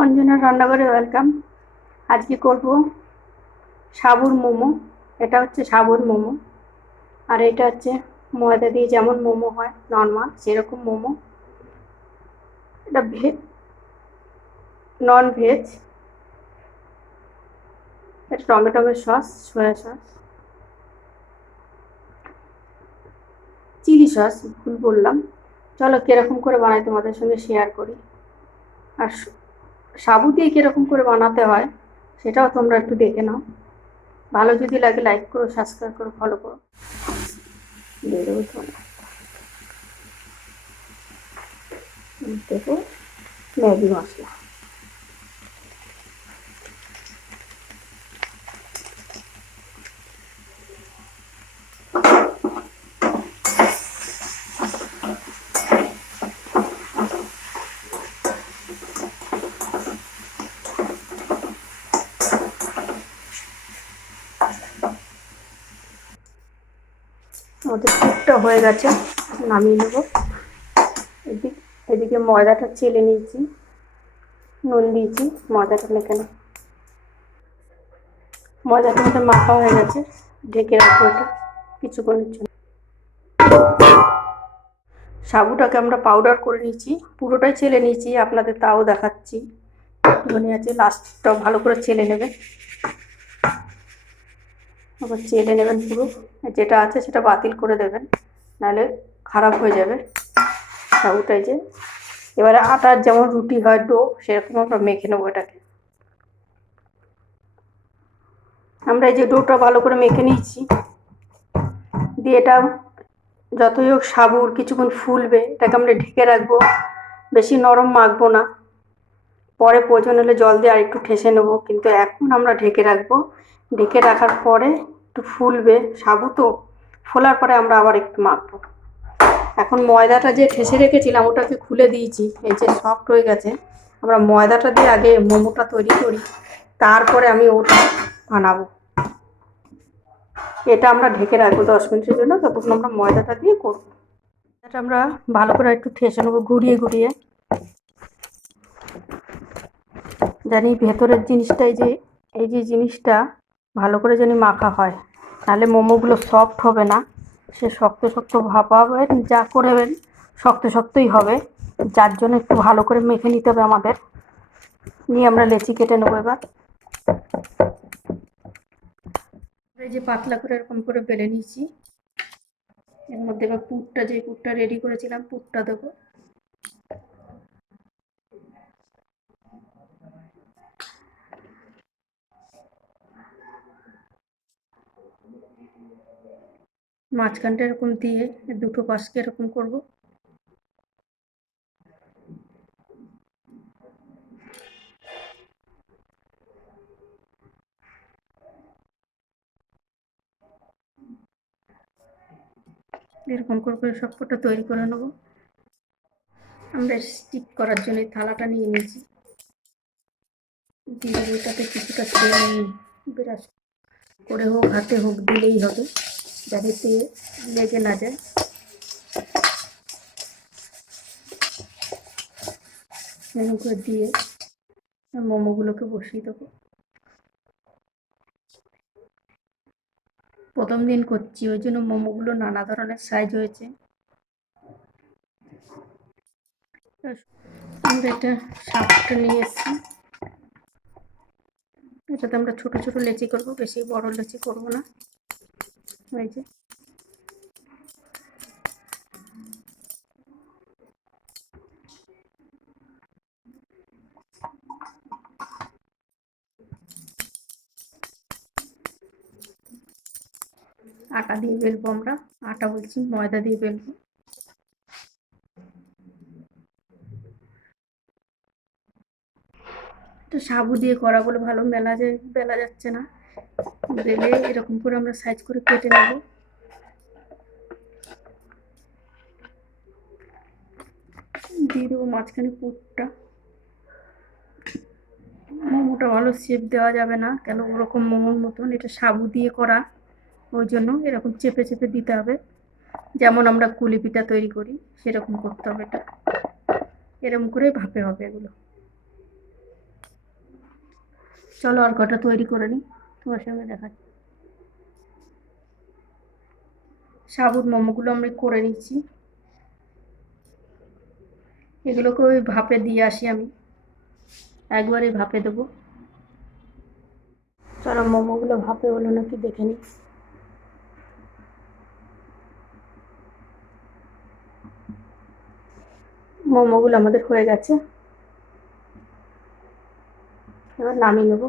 অঞ্জনার রান্নাঘরে ওয়েলকাম। আজকে করব সাবুর মোমো। এটা হচ্ছে সাবুর মোমো, আর এটা হচ্ছে ময়দা দিয়ে যেমন মোমো হয় নর্মাল সেরকম মোমো। এটা নন ভেজ। এটা tomato sauce, soya sauce, chilli sauce ভুল বললাম। চলো কিরকম করে বানাই তোমাদের সঙ্গে শেয়ার করি। আর সাবু দিয়ে কিরকম করে বানাতে হয় সেটাও তোমরা একটু দেখে নাও। ভালো যদি লাগে লাইক করো, সাবস্ক্রাইব করো, ফলো করো। দিয়ে দেবো দেবো ম্যাগি মশলা। আমাদের স্যুপটা হয়ে গেছে, নামিয়ে নেব। এদিকে ময়দাটা চেলে নিয়েছি, নুন দিয়েছি, ময়দাটা মেখে নেব। ময়দাটা মধ্যে মাখা হয়ে গেছে, ঢেকে রাখবো এটা কিছুক্ষণের জন্য। সাবুটাকে আমরা পাউডার করে নিয়েছি, পুরোটাই চেলে নিয়েছি, আপনাদের তাও দেখাচ্ছি। একটুখানি আছে, লাস্টটাও ভালো করে চেলে নেবেন। আবার চেলে নেবেন পুরো, যেটা আছে সেটা বাতিল করে দেবেন, নাহলে খারাপ হয়ে যাবে সাবুটাই। যে এবারে আটার যেমন রুটি হয় ডো, সেরকম আমরা মেখে নেবো এটাকে। আমরা এই যে ডোটা ভালো করে মেখে নিয়েছি, দিয়ে এটা যতই হোক সাবুর কিছুক্ষণ ফুলবে, এটাকে আমরা ঢেকে রাখবো, বেশি নরম মাখবো না। পরে প্রয়োজন হলে জল দিয়ে আর একটু ঠেসে নেবো, কিন্তু এখন আমরা ঢেকে রাখবো। ঢেকে রাখার পরে একটু ফুলবে সাবু, তো ফোলার পরে আমরা আবার একটু মাখবো। এখন ময়দাটা যে ঠেসে রেখেছিলাম ওটাকে খুলে দিয়েছি, এই যে সফট হয়ে গেছে। আমরা ময়দাটা দিয়ে আগে মোমোটা তৈরি করি, তারপরে আমি ওটা বানাবো। এটা আমরা ঢেকে রাখবো 10 মিনিটের জন্য, তখন আমরা ময়দাটা দিয়ে করবো। এটা আমরা ভালো করে একটু ঠেসে নেবো, ঘুরিয়ে ঘুরিয়ে, জানি ভেতরের জিনিসটা এই যে জিনিসটা ভালো করে জানি মাখা হয়, নাহলে মোমোগুলো সফট হবে না, সে শক্ত শক্ত ভাব হবে, যা করবেন শক্ত শক্তই হবে। যার জন্য একটু ভালো করে মেখে নিতে হবে আমাদের। নিয়ে আমরা লেচি কেটে নেবো এবার। এই যে পাতলা করে এরকম করে বেলে নিয়েছি, এর মধ্যে এবার পুরটা রেডি করেছিলাম পুরটা দেবো। মাঝখানটা এরকম দিয়ে দুটো পাশকে এরকম করব। এরকম করে সবকটা তৈরি করে নেব। আমরা স্টিক করার জন্য থালাটা নিয়ে নিয়েছি, দিয়ে ওটাতে কিছুটা তেল ব্রাশ করে হোক হাতে হোক দিলেই হবে, যাতে লেগে না যায়। এরকম করে দিয়ে মোমোগুলোকে বসিয়ে দেবো। প্রথম দিন করছি, ওই জন্য মোমোগুলো নানা ধরনের সাইজ হয়েছে। আমরা এটা শাকটা নিয়ে এসেছি, এটাতে আমরা ছোট ছোট লেচি করব, বেশি বড় লেচি করব না। এই যে আটা দিয়ে বেলবো, আমরা আটা বলছি ময়দা দিয়ে বেলবো। তো সাবু দিয়ে করা বলে ভালো বেলা যাচ্ছে না, বেলে এরকম করে আমরা সাইজ করে কেটে নেব। দিয়ে দেবো মাঝখানে পুরটা। মোমোটা ভালো শেপ দেওয়া যাবে না, কেন ওরকম মোমোর মতন, এটা সাবু দিয়ে করা, ওই জন্য এরকম চেপে চেপে দিতে হবে, যেমন আমরা কুলি পিঠা তৈরি করি সেরকম করতে হবে। এটা এরকম করে ভাপে হবে এগুলো। চলো আর কটা তৈরি করে নিই, তোমার সঙ্গে দেখাচ্ছি। সাবুত মোমোগুলো আমরা করে নিচ্ছি। এগুলোকে ওই ভাপে দিয়ে আসি আমি, একবারে ভাপে দেবো। চলো মোমোগুলো ভাপে হলো নাকি দেখে নিই। মোমোগুলো আমাদের হয়ে গেছে, এবার নামিয়ে নেবো।